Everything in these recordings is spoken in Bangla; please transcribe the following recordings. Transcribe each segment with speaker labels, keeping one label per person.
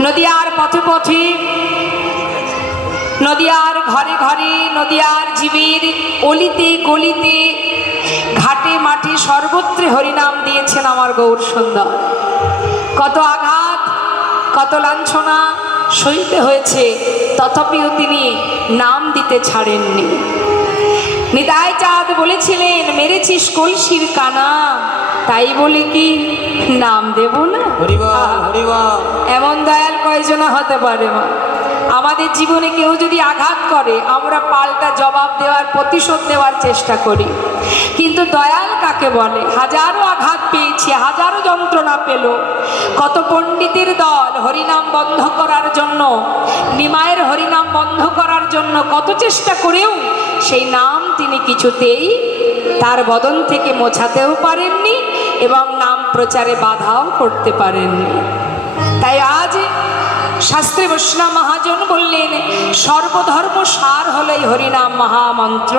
Speaker 1: নদিয়ার পথে পথে নদিয়ার ঘরে ঘরে, নদিয়ার জীবের অলিতে গলিতে, ঘাটে মাঠে সর্বত্রে হরিনাম দিয়েছেন আমার গৌর সুন্দর। কত আঘাত, কত লাঞ্ছনা সইতে হয়েছে, তথাপিও তিনি নাম দিতে ছাড়েননি। নিতাই চাঁদ বলেছিলেন, মেরেছিস কলসির কানা। তাই বলি কি নাম দেব না? এমন দয়াল কয়জনা হতে পারে মা? আমাদের জীবনে কেউ যদি আঘাত করে আমরা পাল্টা জবাব দেওয়ার প্রতিশোধ নেওয়ার চেষ্টা করি। কিন্তু দয়াল কাকে বলে? হাজারো আঘাত পেয়েছি হাজারো যন্ত্রণা পেল। কত পণ্ডিতের দল হরিনাম বন্ধ করার জন্য নিমায়ের হরিনাম বন্ধ করার জন্য কত চেষ্টা করেও সেই নাম তিনি কিছুতেই তার বদন থেকে মোছাতেও পারেননি। এবং নাম প্রচারে বাধাও করতে পারেন। তাই আজ শাস্ত্রী বৈষ্ণব মহাজন বললেন, সর্বধর্ম সার হলেই হরিনাম মহামন্ত্র।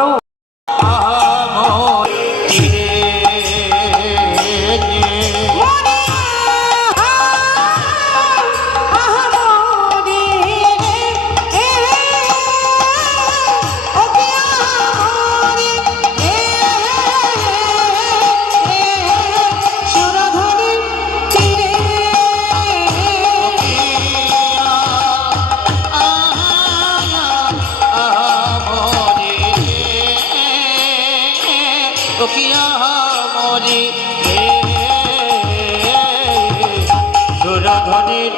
Speaker 2: সুরধনির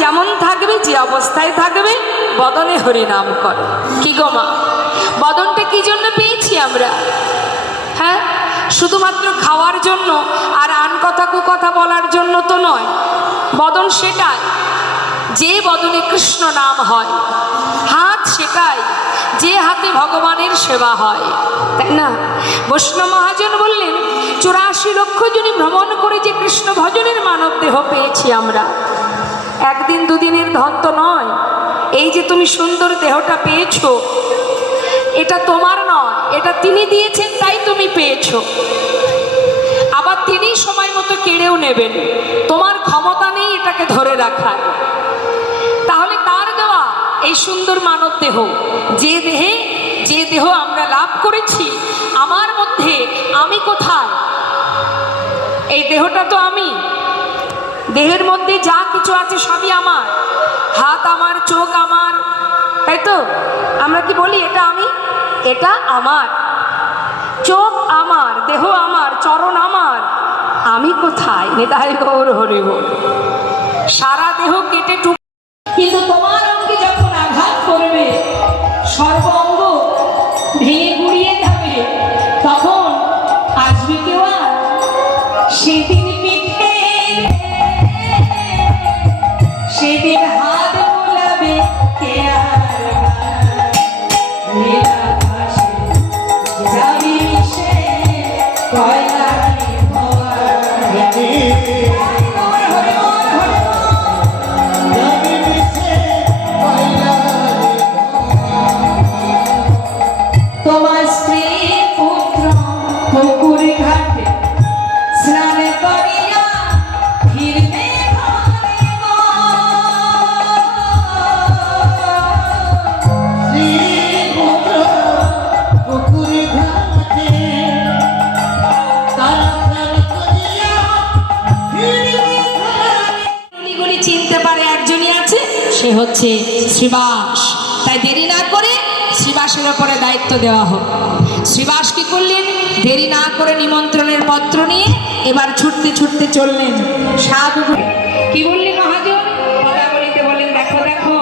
Speaker 1: যেমন থাকবে যে অবস্থায় থাকবে বদনে হরিনাম কর কি গো মা বদনটা কি জন্য পেয়েছি আমরা হ্যাঁ শুধুমাত্র খাওয়ার জন্য আর আন কথা কু কথা বলার জন্য তো নয় বদন সেটাই, যে বদনে কৃষ্ণ নাম হয়, হাত সেটাই, যে হাতে ভগবানের সেবা হয়। তাই না? বৈষ্ণব মহাজন বললেন, চুরাশি লক্ষ জনই ভ্রমণ করে যে কৃষ্ণ ভজনের মানব দেহ পেয়েছি আমরা। একদিন দুদিনের ধন তো নয়, এই যে তুমি সুন্দর দেহটা পেয়েছ, এটা তোমার নয়, এটা তিনি দিয়েছেন, তাই তুমি পেয়েছ। আবার তিনি সময় মতো কেড়েও নেবেন, তোমার ক্ষমতা নেই এটাকে ধরে রাখার তাহলে তার দেওয়া এই সুন্দর মানব দেহ, যে দেহে, যে দেহ আমরা লাভ করেছি, আমার মধ্যে আমি কোথায়? এই দেহটা তো আমি। দেহের মধ্যে যা কিছু আছে সবই আমার। হাত আমার, চোখ আমার, তাই তো? আমরা কি বলি এটা আমি? এটা আমার। চোখ আমার, দেহ আমার, চরণ আমার। আমি কোথায়? নেতাই গৌর হরি বল সারা দেহ কেটে টুক কিন্তু তোমার অঙ্গে যখন আঘাত করবে, সর্ব সে হচ্ছে শ্রীবাস। তাই দেরি না করে শ্রীবাসের ওপরে দায়িত্ব দেওয়া হোক। শ্রীবাস কি করলেন? দেরি না করে নিমন্ত্রণের পত্র নিয়ে এবার ছুটতে ছুটতে চললেন। সাধু কি বললেন বলেন দেখো দেখো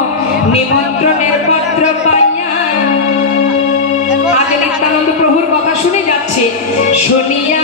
Speaker 1: প্রভুর শুনে যাচ্ছে। শুনিয়া